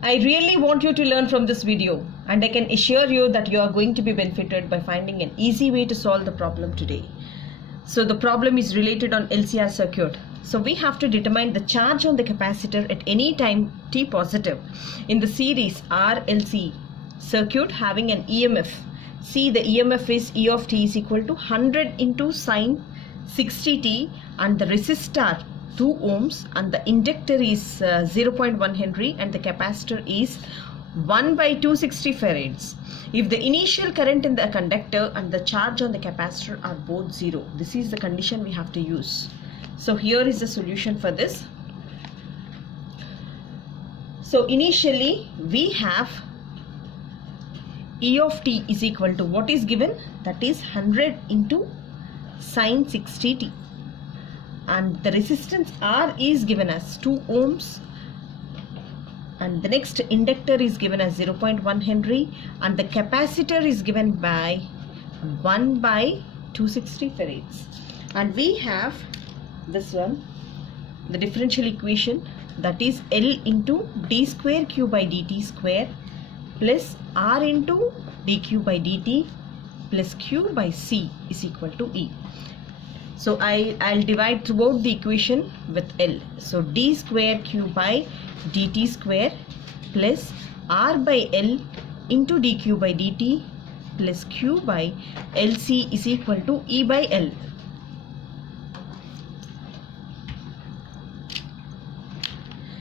I really want you to learn from this video, and I can assure you that you are going to be benefited by finding an easy way to solve the problem today. So the problem is related on LCR circuit. So we have to determine the charge on the capacitor at any time t positive in the series RLC circuit having an EMF. See, the EMF is E of t is equal to 100 into sine 60t, and the resistor 2 ohms, and the inductor is 0.1 Henry, and the capacitor is 1 by 260 farads. If the initial current in the conductor and the charge on the capacitor are both 0, this is the condition we have to use. So here is the solution for this. So initially we have E of t is equal to what is given, that is 100 into sine 60t, and the resistance R is given as 2 ohms, and the next inductor is given as 0.1 Henry, and the capacitor is given by 1 by 260 farads. And we have this one, the differential equation, that is L into d square q by dt square plus R into dq by dt plus q by c is equal to E. So I'll divide throughout the equation with L. So d square q by dt square plus R by L into dq by dt plus q by LC is equal to E by L.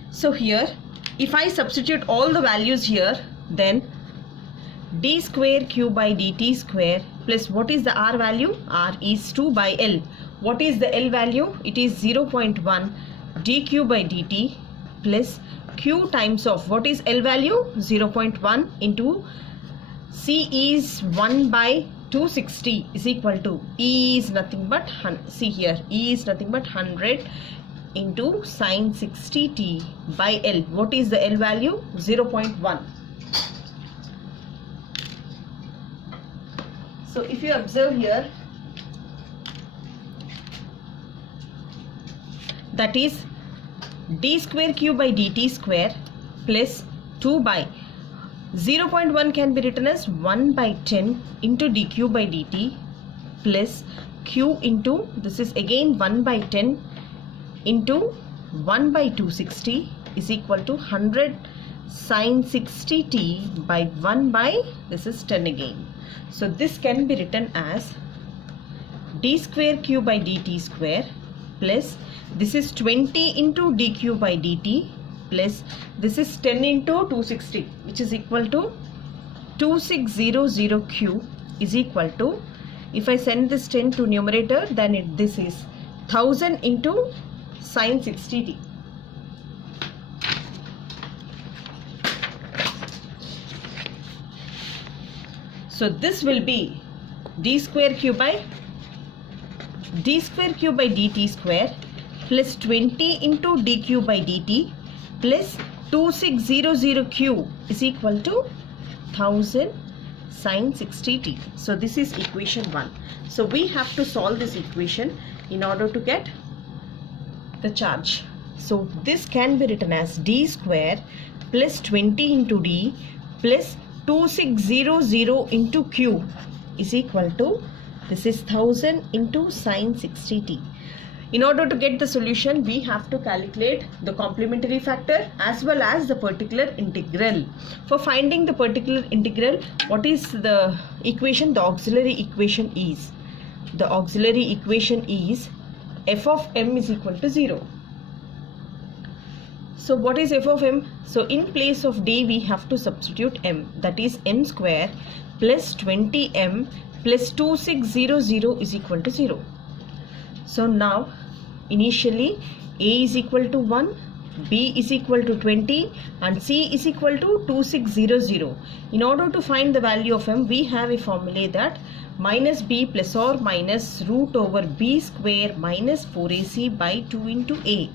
So here, if I substitute all the values here, then d square q by dt square plus what is the R value? R is 2 by L. What is the L value? It is 0.1 dq by dt plus q times of what is L value? 0.1 into C is 1 by 260 is equal to E is nothing but, see here, E is nothing but 100 into sine 60t by L. What is the L value? 0.1. So if you observe here, that is d square q by dt square plus 2 by 0.1 can be written as 1 by 10 into dq by dt plus q into, this is again 1 by 10 into 1 by 260 is equal to 100 sine 60t by 1 by, this is 10 again. So this can be written as d square q by dt square plus this is 20 into dq by dt plus this is 10 into 260, which is equal to 2600q is equal to, if I send this 10 to numerator, then this is 1000 into sine 60t. So this will be d square q by dt square plus 20 into dq by dt plus 2600q is equal to 1000 sine 60t. So this is equation 1. So we have to solve this equation in order to get the charge. So this can be written as d square plus 20 into d plus 2600 into q is equal to, this is 1000 into sine 60t. In order to get the solution, we have to calculate the complementary factor as well as the particular integral. For finding the particular integral, what is the equation? The auxiliary equation is, f of m is equal to 0. So what is f of m? So in place of d we have to substitute m, that is m square plus 20m plus 2600 is equal to 0. So now initially a is equal to 1, b is equal to 20 and c is equal to 2600. In order to find the value of m, we have a formula that minus b plus or minus root over b square minus 4ac by 2 into a.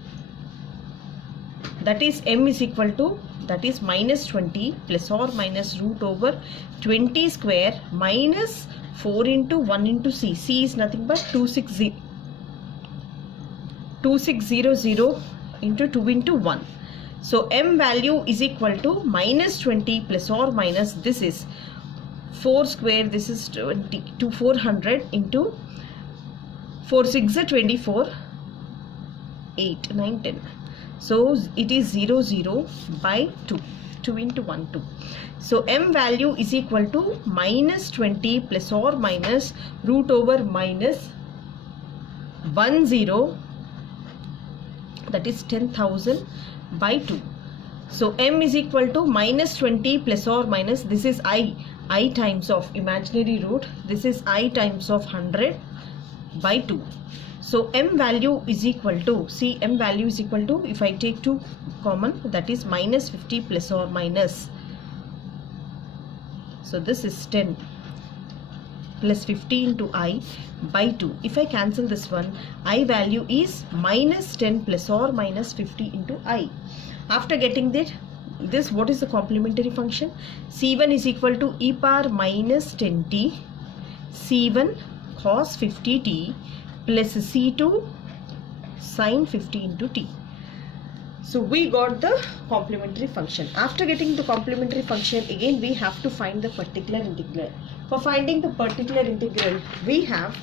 That is m is equal to, that is minus 20 plus or minus root over 20 square minus 4 into 1 into c. C is nothing but 2600 into 2 into 1. So m value is equal to minus 20 plus or minus, this is 4 square, this is 20 to 400 into 4 6 are 24, 8 9 10. So it is 0 0 by 2, 2 into 1 2. So m value is equal to minus 20 plus or minus root over minus 10, that is 10,000 by 2. So m is equal to minus 20 plus or minus, this is I times of imaginary root, this is I times of 100 by 2. So m value is equal to, see, m value is equal to, if I take 2 common, that is minus 50 plus or minus, so this is 10 plus 50 into I by 2. If I cancel this one, I value is minus 10 plus or minus 50 into I. After getting that, this, what is the complementary function? C1 is equal to e power minus 10t C1 cos 50t plus C2 sin 50 into t. So we got the complementary function. After getting the complementary function, again we have to find the particular integral. For finding the particular integral, we have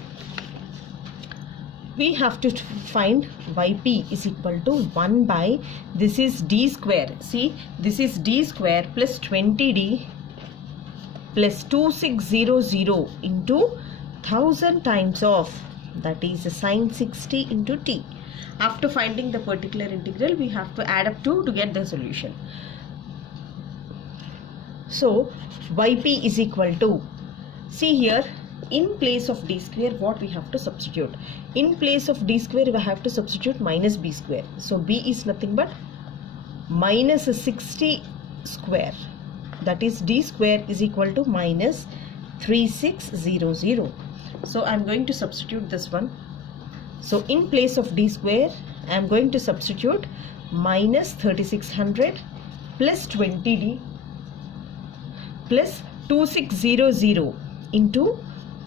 to find yp is equal to 1 by, this is d square, see, this is d square plus 20d plus 2600 into 1000 times of, that is sine 60 into t. After finding the particular integral, we have to add up 2 to get the solution. So yp is equal to, see here, in place of d square, what we have to substitute? In place of d square, we have to substitute minus b square. So b is nothing but minus 60 square, that is d square is equal to minus 3600. So I am going to substitute this one. So in place of d square, I am going to substitute minus 3600 plus 20d plus 2600 into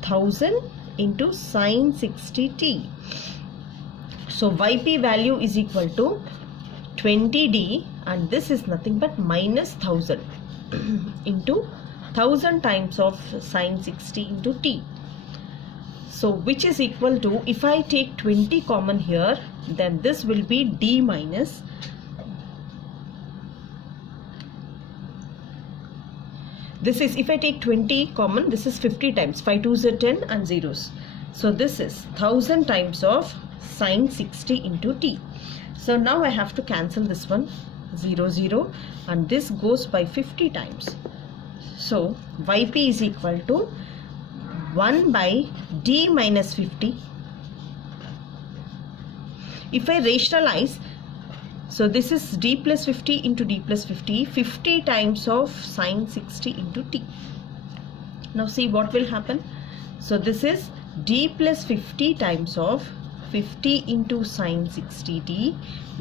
1000 into sine 60t. So yp value is equal to 20d, and this is nothing but minus 1000 into 1000 times of sine 60 into t. So which is equal to, if I take 20 common here, then this will be d minus, this is, if I take 20 common, this is 50 times, 5 2s are 10 and zeros. So this is 1000 times of sine 60 into t. So now I have to cancel this one, 0 0, and this goes by 50 times. So yp is equal to 1 by d minus 50. If I rationalize, so this is d plus 50 into d plus 50, 50 times of sine 60 into t. Now see what will happen. So this is d plus 50 times of 50 into sine 60t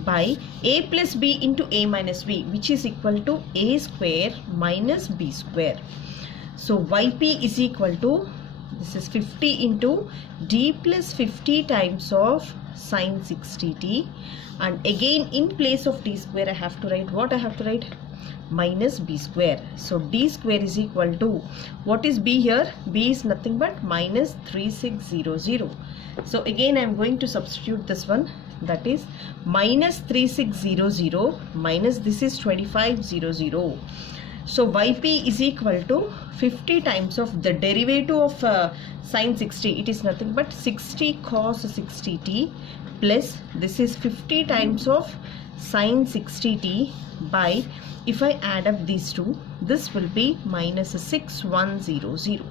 by a plus b into a minus b, which is equal to a square minus b square. So yp is equal to, this is 50 into d plus 50 times of sine 60t, and again in place of d square I have to write, what I have to write? Minus b square. So d square is equal to, what is b here? B is nothing but minus 3600. So again I am going to substitute this one, that is minus 3600 minus, this is 2500. So yp is equal to 50 times of the derivative of sine 60, it is nothing but 60 cos 60t plus, this is 50 times of sine 60t by, if I add up these two, this will be minus 6100.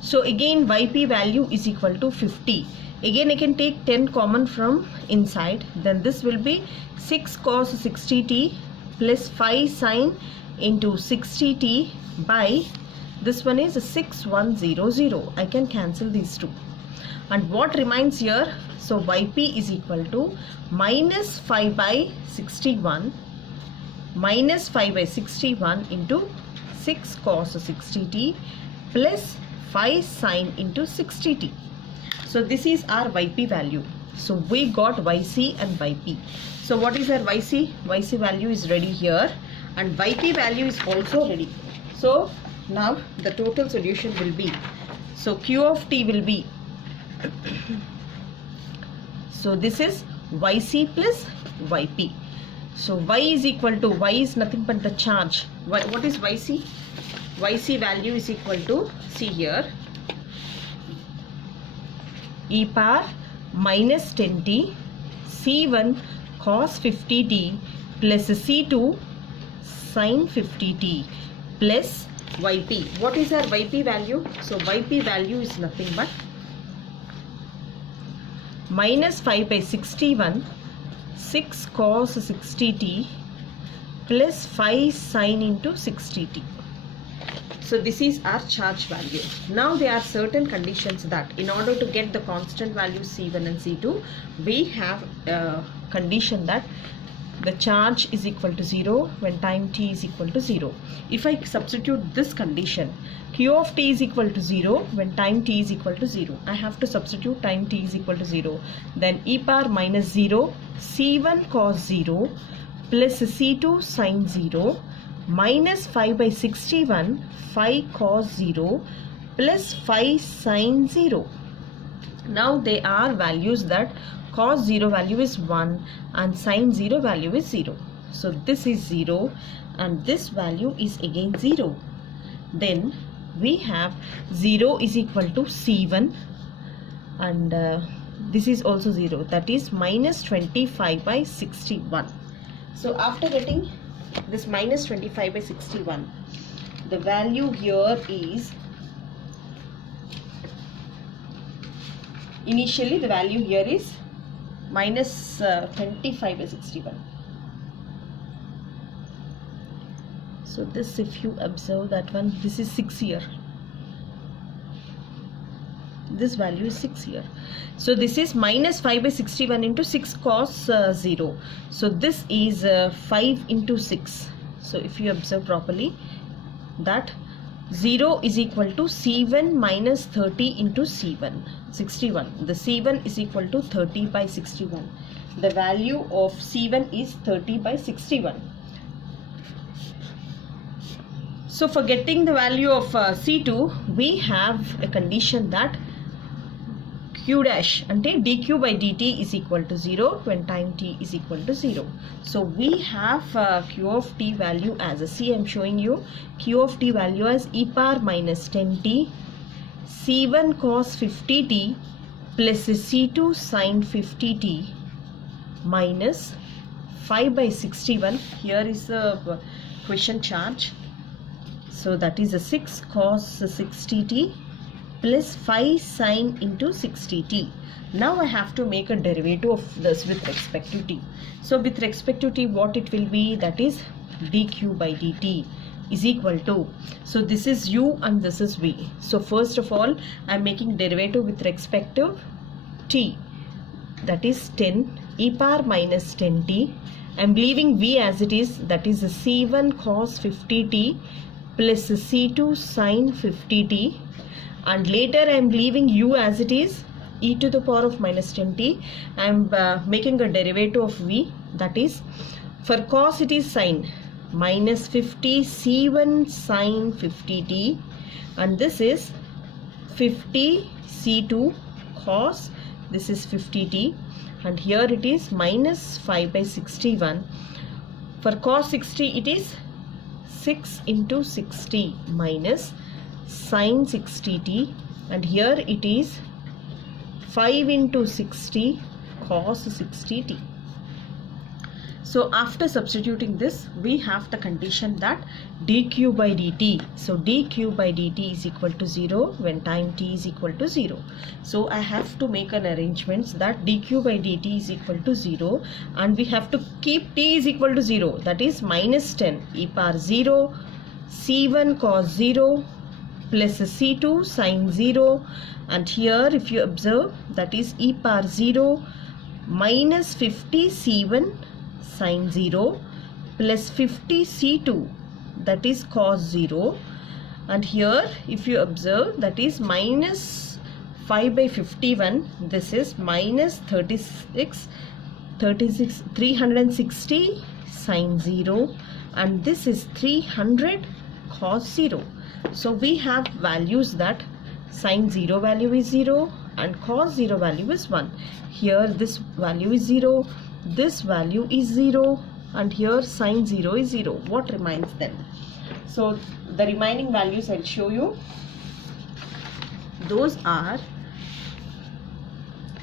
So again yp value is equal to 50. Again I can take 10 common from inside, then this will be 6 cos 60t plus 5 sine into 60t by, this one is 6100. I can cancel these two. And what remains here? So yp is equal to minus 5 by 61 minus 5 by 61 into 6 cos 60t plus 5 sine into 60t. So this is our yp value. So we got yc and yp. So what is our yc? Yc value is ready here and yp value is also ready. So now the total solution will be, so q of t will be, so this is yc plus yp. So y is equal to, y is nothing but the charge. What is yc? Yc value is equal to, see here, e power minus 10t c1 cos 50t plus c2 sin 50t plus yp. What is our yp value? So yp value is nothing but minus 5 by 61 6 cos 60t plus 5 sin into 60t. So this is our charge value. Now there are certain conditions that in order to get the constant values C1 and C2, we have a condition that the charge is equal to 0 when time t is equal to 0. If I substitute this condition, q of t is equal to 0 when time t is equal to 0. I have to substitute time t is equal to 0. Then e power minus 0 c1 cos 0 plus c2 sin 0 minus 5 by 61 5 cos 0 plus 5 sin 0. Now they are values that cos 0 value is 1 and sin 0 value is 0. So this is 0 and this value is again 0. Then we have 0 is equal to c1 and this is also 0, that is minus 25 by 61. So after getting this minus 25 by 61, the value here is, initially the value here is minus 25 by 61. So this, if you observe that one, this is 6 here. This value is 6 here. So this is minus 5 by 61 into 6 cos 0. So this is 5 into 6. So if you observe properly, that 0 is equal to c1 minus 30 into c1, 61. The c1 is equal to 30 by 61. The value of c1 is 30 by 61. So for getting the value of c2, we have a condition that q dash ante dq by dt is equal to 0 when time t is equal to 0. So we have q of t value as a, see I am showing you q of t value as e power minus 10t c1 cos 50t plus c2 sin 50t minus 5 by 61. Here is the question charge. So that is a 6 cos 60t plus 5 sin into 60t. Now I have to make a derivative of this with respect to t. So with respect to t, what it will be, that is dq by dt is equal to, so this is u and this is v. So first of all I am making derivative with respect to t, that is 10 e power minus 10t. I am leaving v as it is, that is c1 cos 50t plus c2 sin 50t, and later I am leaving u as it is, e to the power of minus 10t. I am making a derivative of v, that is for cos it is sin minus 50 c1 sin 50t, and this is 50 c2 cos, this is 50t, and here it is minus 5 by 61. For cos 60 it is 6 into 60 minus sin 60t, and here it is 5 into 60 cos 60t. So after substituting this, we have the condition that dq by dt, so dq by dt is equal to 0 when time t is equal to 0. So I have to make an arrangement that dq by dt is equal to 0, and we have to keep t is equal to 0, that is minus 10 e power 0 c1 cos 0 plus c2 sin 0, and here if you observe, that is e power 0 minus 50 c1 sin 0 plus 50 c2, that is cos 0, and here if you observe, that is minus 5 by 51, this is minus 360 sine 0, and this is 300 cos 0. So we have values that sine 0 value is 0 and cos 0 value is 1. Here this value is 0, this value is 0, and here sine 0 is 0. What remains then? So the remaining values I'll show you. Those are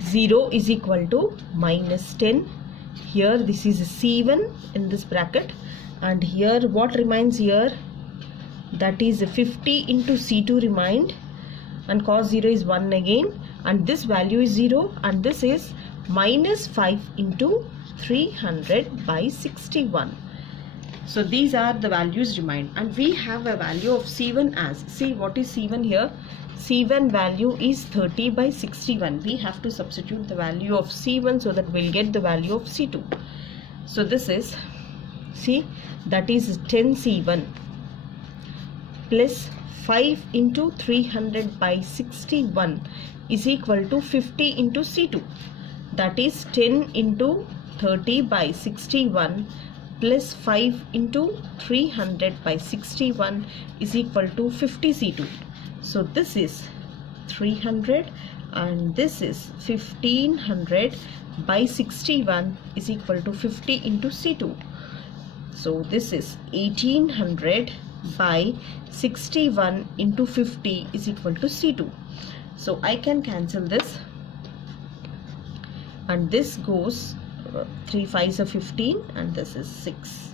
0 is equal to minus 10. Here this is C1 in this bracket, and here what remains here? That is 50 into C2 remained, and cos 0 is 1 again, and this value is 0, and this is minus 5 into 300 by 61. So these are the values remained, and we have a value of C1 as, see what is C1 here? C1 value is 30 by 61. We have to substitute the value of C1 so that we'll get the value of C2. So this is, see, that is 10 C1 plus 5 into 300 by 61 is equal to 50 into C2. That is 10 into 30 by 61 plus 5 into 300 by 61 is equal to 50 C2. So this is 300 and this is 1500 by 61 is equal to 50 into C2. So this is 1800 by 61 into 50 is equal to C2. So I can cancel this, and this goes 3 5s are 15 and this is 6.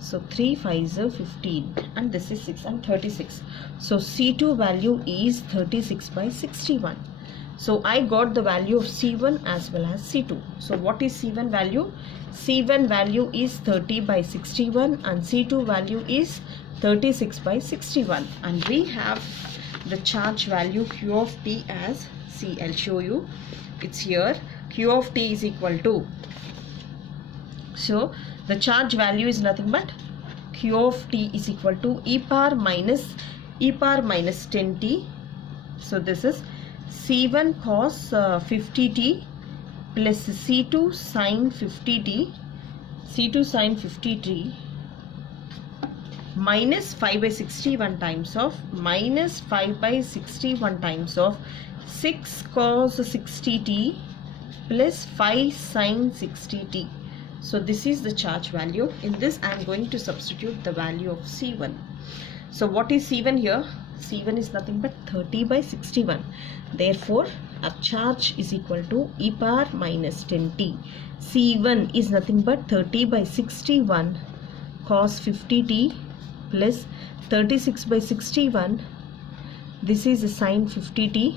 So 3 5s are 15 and this is 6 and 36. So C2 value is 36 by 61. So I got the value of C1 as well as C2. So what is C1 value? C1 value is 30 by 61 and C2 value is 36 by 61. And we have the charge value Q of T as, see, I'll show you. It's here. Q of T is equal to, so the charge value is nothing but Q of T is equal to e power minus 10t. So this is C1 cos 50t plus C2 sin 50t, minus 5 by 61 times of 6 cos 60t plus 5 sin 60t. So this is the charge value. In this I am going to substitute the value of C1. So what is C1 here? C1 is nothing but 30 by 61. Therefore our charge is equal to e power minus 10t. C1 is nothing but 30 by 61 cos 50t plus 36 by 61. This is a sin 50t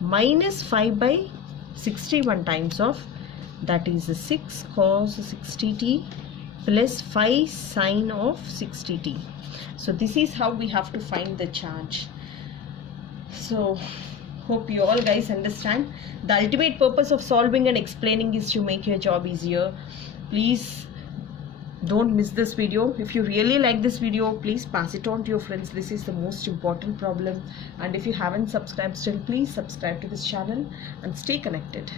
minus 5 by 61 times of, that is 6 cos 60t plus 5 sin of 60t. So this is how we have to find the charge. So hope you all guys understand. The ultimate purpose of solving and explaining is to make your job easier. Please don't miss this video. If you really like this video, please pass it on to your friends. This is the most important problem. And if you haven't subscribed still, please subscribe to this channel and stay connected.